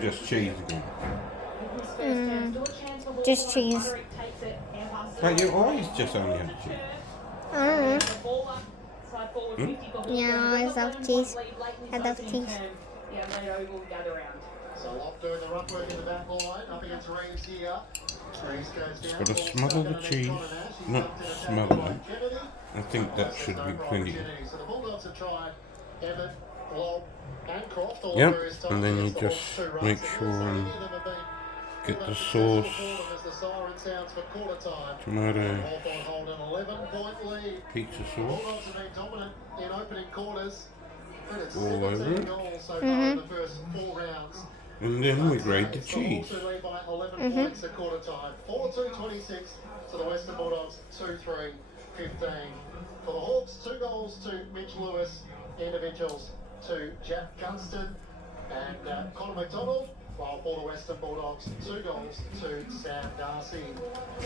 Just cheese again. Just cheese. But you always just only have cheese. I don't know. Yeah, I always love cheese. I love cheese. So Locke doing the rough work in the back line, up against Reeves here. Reeves goes Just down. got to smother the cheese, not smother it. I think that should be plenty. So the Bulldogs have tried Emmett, Lobb, and Croft all Yep, various times and then you against the just Hawks, 2 runs. make sure and get the sauce, As the siren sounds for quarter time. tomato, Hawthorn hold an 11-point lead. pizza The sauce Bulldogs have been dominant in opening quarters. But it's all over 17 it. goals so far in the first 4 rounds. And then we grate the So cheese. also lead by 11 points at quarter time. 4-2-26 to the Western Bulldogs, 2-3-15. For the Hawks, 2 goals to Mitch Lewis, individuals to Jack Gunston and Connor McDonald, while for the Western Bulldogs, 2 goals to Sam Darcy.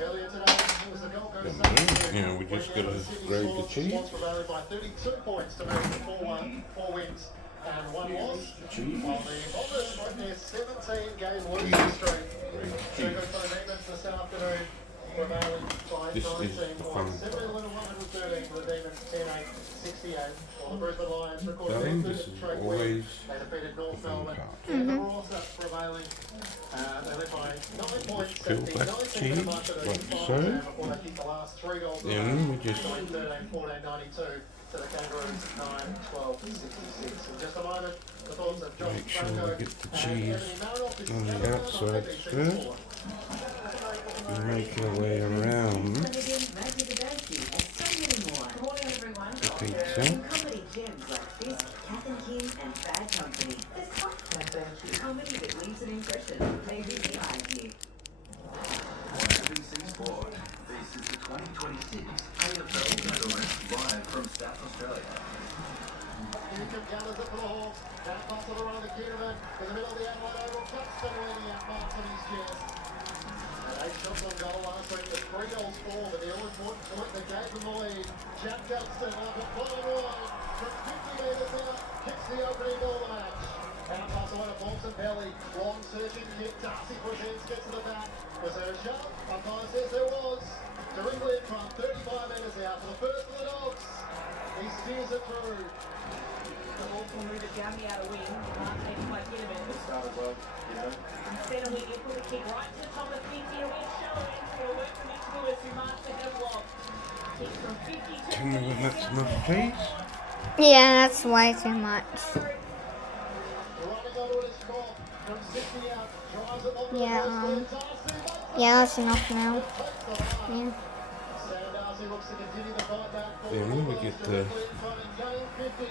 Earlier today, it was the Gold Coast. Yeah, we just got to grate the cheese. Swans prevailed by 32 points to make it 4-1, 4 wins and 1 loss. Cheese. While the Bombers broke their 17-game losing streak. Circo Demons this afternoon prevailing by This 19 is points. fun. 7-11-113 for the Demons, 10-8-68. While the Brisbane Lions recorded Darling, their this third is straight always win. They defeated the North fun Melbourne. part. And the Rossa prevailing. They led by 9 points. Peel back the cheese, like so. Before they kicked the last 3 goals. Then we just to win 13-14-92 to the Kangaroos 9-12-66. In just a moment, the thoughts of John make sure Franco we get the and cheese Anthony Marinoff. on the outside first. And make our way around the pizza. Comedy gems like this, Kath and Kim and Bad Company. There's comedy that leaves an impression. ABC IQ. ABC Sport. This is the 2026 AFL Tournament live from South Australia. Newcomb gathers it for the Hawks. That pass on the run of Kiernan. In the middle of the Adelaide Oval. Cluxton leading out marks on his chest. And 8 shots on goal last week with 3 goals for, but the all-important point that gave them the lead. Jack Gunston like a flying wide from 50 metres out. Kicks the opening goal of the match. Out pass away to Thompson Belly. Long searching kick. Darcy presents, gets to the back. Was there a shot? Umpire says there was. Directly in front, 35 metres out for the first of the Dogs. He steers it through. The Hawthorn move it down the outer wing. Mark taken by Ginnivan. Started well, you know. Instead of Whitney put the kick right to the top of 50. A win shallow entry. A work from Mitch Lewis who marks ahead of Lobb. Kick from 52. Tell me when that's enough cheese. Yeah, that's way too much. Running onto it is Croft from 60 out. Drives it onto Yeah, the first Darcy. Yeah, that's enough now. Yeah. Sam Darcy looks to continue the fight back. Then we get the Directly in front in game 50.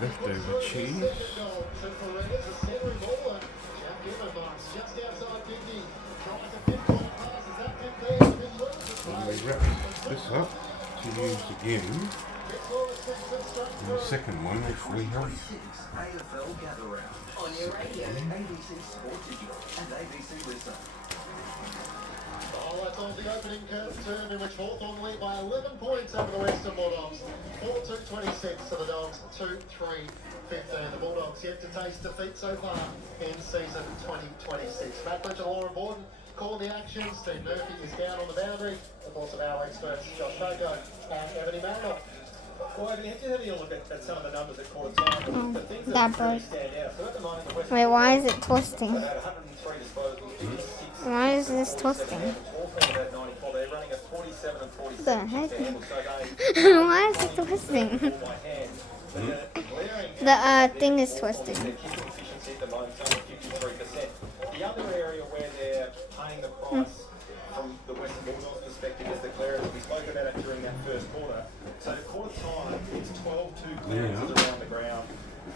leftover cheese. Second goal to Paredes, a centering ball, and Jack Gibbon marks just outside 50. Tries a pinpoint pass. Is that 15? Mitch Lewis is And we close. wrap this up to use again Mitch Lewis sends it straight in the through. second one if we have. 2026 AFL Gather Round. On your radio. ABC Sport Digital and ABC Listen. Oh, that's on the opening term in which Hawthorn lead by 11 points over the Western Bulldogs. 4-2-26 to the Dogs, 2-3-15. The Bulldogs yet to taste defeat so far in season 2026. Matt Bridge and Lauren Borden calling the action. Steve Murphy is down on the boundary. The thoughts of our experts, Josh Franco and Ebony Marinoff. Well, Evan, if you're having a look at some of the numbers at quarter time, the things that that really broke. stand out. So at the moment, the West Wait, why is it twisting? had 103 disposals, 56. Why is this twisting? Hawthorn had 94. They're running a 47 and 47. The heck? to handle. So they Why is it twisting? ball by hand. But the glaring The thing is twisting. their kicking efficiency at the moment is only 53%. The other area where they're paying the price from the Western Bulldogs perspective is the clearance. We spoke about it during that first quarter. So at quarter time, it's 12-2 clearances around the ground,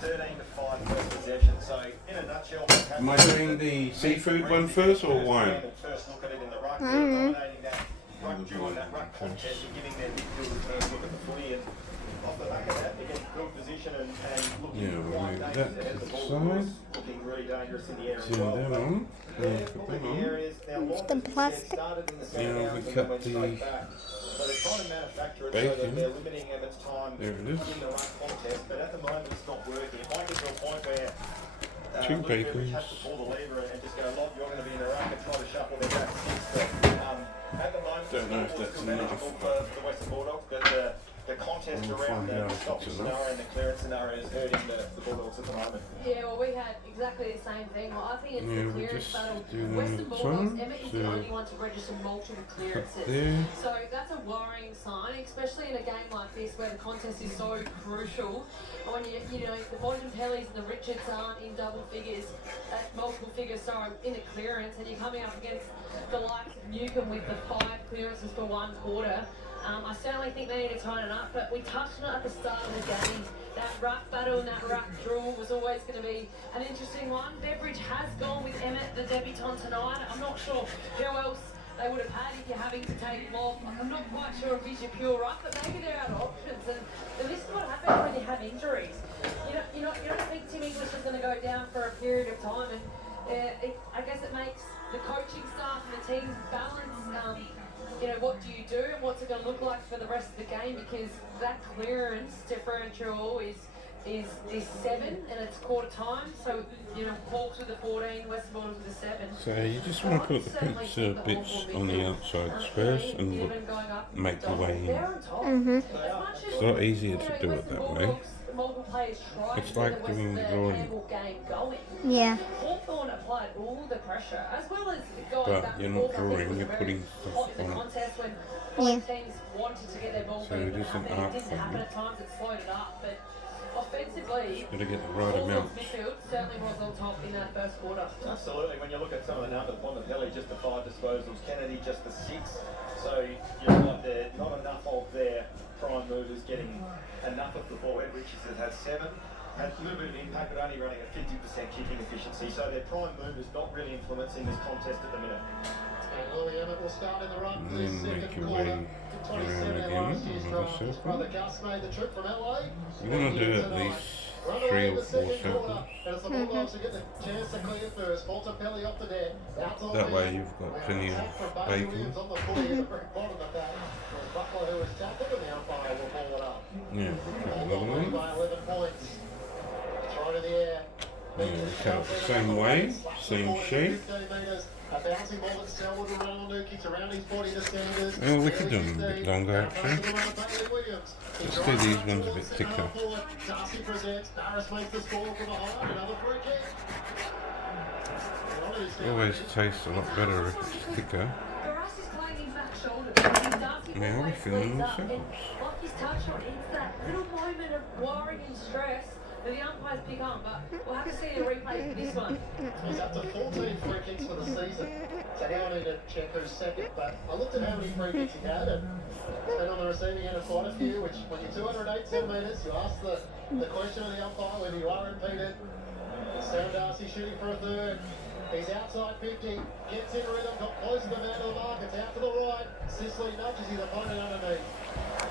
13-5 first possession. So in a nutshell, Am I doing the seafood one first or wine? First look at it in the ruck, Mhm. dominating that ruck duel, that ruck contest, and giving their midfielders a first look at the footy. And off the back of that, they get good position and looking Yeah, we'll quite move dangerous that ahead of to the the ball. side. Looking really dangerous in the air as Turn well. that But on. they're And put looking that at the on. areas. Now, The Lawrence, as you said, plastic. started in the Now second we round and cut then went the straight back. So they're trying to manufacture it so bacon. that they're limiting Emmett's time There it is. in the ruck contest. But at the moment, it's not working. It might get to a point where Two Luke Beveridge bacons. has to pull the lever and just go, look, you're going to be in the rack and try to shuffle their back six. But at the moment, Don't know if it's that's still manageable enough. for the Western Bulldogs, but the contest We'll around find out the if stop it's scenario enough. and the clearance scenario is hurting the Bulldogs at the moment. Yeah, well, we had exactly the same thing. Well, I think it's Yeah, the we clearance just battle. do them Western at a Bulldogs, time, Emmett is so the only one to register multiple clearances. there. So that's a worrying sign, especially in a game like this where the contest is so crucial. And when you know, the Bontempellis and the Richards aren't in double figures, multiple figures, sorry, in a clearance, and you're coming up against the likes of Newcombe with the 5 clearances for 1 quarter. I certainly think they need to tighten up, but we touched on it at the start of the game. That ruck battle and that ruck draw was always going to be an interesting one. Beveridge has gone with Emmett, the debutant tonight. I'm not sure who else they would have had if you're having to take Lob. I'm not quite sure if he's your pure ruck, but maybe there are other options. And this is what happens when you have injuries. You don't think Tim English is going to go down for a period of time, and I guess it makes the coaching staff and the teams balance. What do you do and what's it going to look like for the rest of the game, because that clearance differential is 7 and it's quarter time, so Hawks with a 14, Western Bulldogs with a 7. So you just want to put the pizza bits on the outsides first and make the way in. It's a lot easier to do it that way. It's like doing the drawing. Yeah. Hawthorn applied all the pressure, as well as going back But you're and not forth. I think drawing, it you're was putting very hot stuff in the on it. contest when Yeah. both teams wanted to get their ball So it moving, isn't and art it didn't happen form. at times, it slowed it up, but offensively, Got to get the right Hawthorn's amount. midfield certainly was on top in that first quarter. Absolutely. When you look at some of the numbers, Bontempelli just the 5 disposals, Kennedy just the 6. So you're right there, not enough of their prime movers getting enough of the ball. Ed Richards has had 7. Had a little bit of impact, but only running at 50% kicking efficiency. So their prime movers not really influencing this contest at the minute. And Lily Emmett will start in the run for And this then make second your quarter. way 27 around in again, last year's another draft. His circle. brother Gus made the trip from LA. You want to do at least 3 or 4 circles. And it's the Bulldogs who get the chance to clear first. Bontempelli off the deck. That way you've got plenty of bacon. Williams on the footy at the very bottom of that. It was Butler who was tackled, and the umpire will ball it up. Yeah, Bulldogs another lead one. by 11 points. Throw to the air. Yeah, cut it the same way, same shape. 15 metres. A bouncing ball that Selwood will run on Nuki to round his body to Sanders. Well, we could do them a bit longer, actually. Let's do these ones a bit thicker. Darcy presents. Barris makes the score from behind. Another free kick. It always tastes a lot better if it's thicker. Barras is playing his back shoulder. Darcy Now we're always filling leads the up, circles. and like he's touched on, it's that little moment of worry and stress that the umpires pick up, but we'll have to see the replay for this one. He's up to 14 free kicks for the season. So now I need to check who's second. But I looked at how many free kicks he had, and he's been on the receiving end of quite a few, which when you're 208 centimetres, you ask the question of the umpire whether you are impeded. Sam Darcy shooting for a third. He's outside 50, gets in rhythm, got close to the man of the mark, it's out to the right. Sicily nudges his opponent underneath.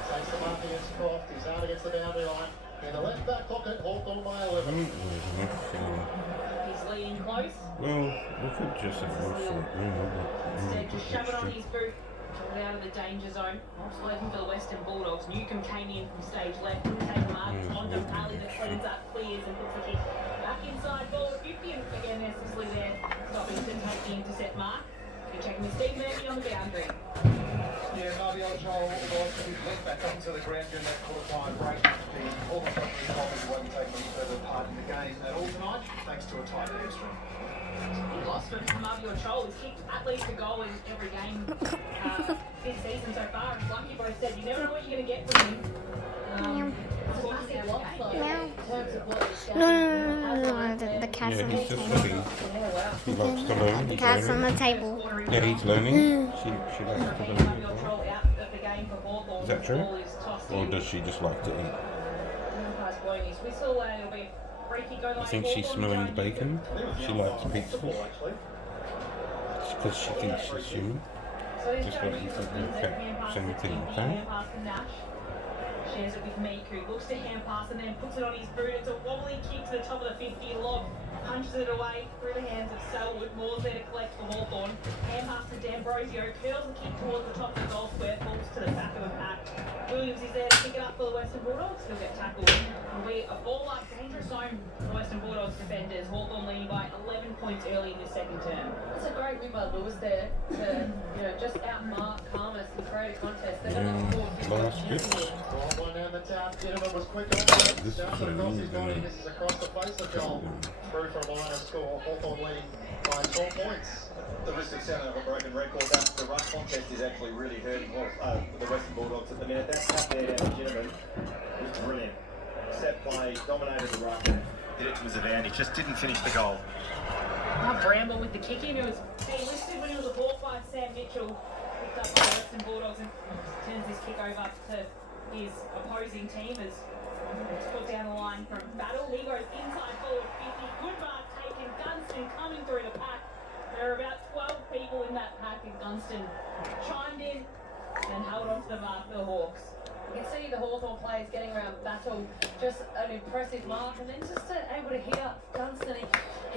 Takes the mark against Croft, he's out against the boundary line. In the left back pocket, Hawthorn by 11. There's enough filling. He's leading close. Well, we could just have one for it now, but Instead, just shove it on extra. his boot. Coming out of the danger zone. Looking for the Western Bulldogs. Newcombe came in from stage left. Take the mark. Bontempelli that cleans up, clears, and puts the kick back inside. Ball at 50. And again, there's Sicily there. Stopping to take the intercept mark. You're checking with Steve Murphy on the boundary. Yeah, Mario Joel was to be led back onto the ground during that quarter-time break. The Hawthorn Country Tigers won't take any further part in the game at all tonight, thanks to a tight hamstring. He lost for Mario Chol. He's kicked at least a goal in every game this season so far. And like you both said, you never know what you're going to get from him. It's a massive loss, though, in terms of what he's done. No, the cat's Yeah, on the he's just table. looking. Yeah, wow. He likes to learn. The He's cat's on learning. the table. Yeah, he's learning. She likes to learn as Mario well. Chol out of the game for Hawthorn. Is that true? The ball is tossed Or in. does she just like to eat? Umpire's blowing his whistle, and it'll be a free kick going I like think she's Hawthorn. smelling the bacon. I think it was the She umpire likes on the pizza. ball, actually. It's because she thinks she's human. So he's Just going like you to think use the it, cat, hand pass same to thing, Timmy, okay? hand pass to Nash. Shares it with Meek, who looks to hand pass and then puts it on his boot. It's a wobbly kick to the top of the 50. Lob punches it away through the hands of Selwood. Moore's there to collect for Hawthorn. Hand pass to D'Ambrosio. Curls the kick towards the top of the goal square. Falls to the back of the pack. Williams is there to pick it up for the Western Bulldogs. He'll get tackled. It'll be a ball-like dangerous zone for the Western Bulldogs defenders. Hawthorn leading by 11 points early in the second term. That's a great win by Lewis there to, just outmark Karmas and create a contest. They're going to score Last bits. Ball one down the tap. Ginnivan was quick on it. This Down is to across a his new body. one. This is across the face of goal. Through for a minor score. Hawthorn leading by 12 points. The risk of sounding of a broken record, the ruck contest is actually really hurting the Western Bulldogs at the minute. That tap there down to Ginnivan was brilliant. Set play, dominated the ruck, did it to his advantage, just didn't finish the goal. Bramble with the kick in. It was being listed when it was a ball by Sam Mitchell. Picked up by the Western Bulldogs and turns this kick over to his opposing team as it's put down the line from Battle. He goes inside forward 50. Good mark taken. Gunston coming through the pack. There are about 12 people in that pack, and Gunston chimed in and held on to the mark for the Hawks. You can see the Hawthorn players getting around Battle, just an impressive mark, and then just able to hit up Gunston.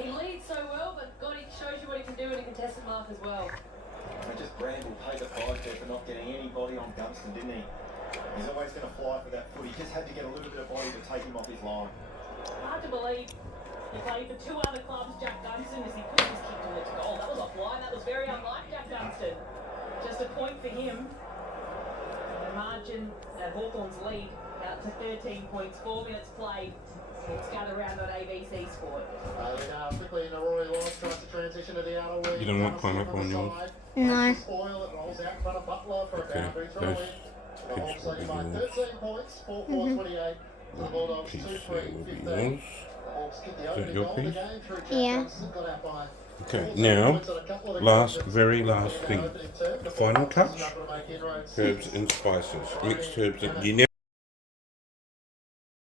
He leads so well, but God, he shows you what he can do in a contested mark as well. And just Bramble paid the price there for not getting anybody on Gunston, didn't he? He's always going to fly for that foot. He just had to get a little bit of body to take him off his line. Hard to believe. He played for two other clubs, Jack Gunston, as he put his kick towards goal. That was offline. That was very unlike Jack Gunston. Just a point for him. The margin at Hawthorn's lead out to 13 points, 4 minutes played. Let's gather around on ABC Sport. Now quickly in the Rory Lawrence tries to transition to the outer wing. You don't want pineapple on yours? No. Spoil it rolls out in front of Butler for a Okay, boundary throw those in. The kids Hawks will leading be by yours. 13 points, 4-4-28. The Bulldogs Piece 2-3, will be 15. yours. Hawks get the Is that opening your goal of the piece? game through Jack Yeah. Gunston, got out by Okay, 14 now, points on a couple of last, occasions. very last In that thing. opening term, the Final Bulldogs touch. struggle to make inroads. Herbs and spices. Mixed herbs that you never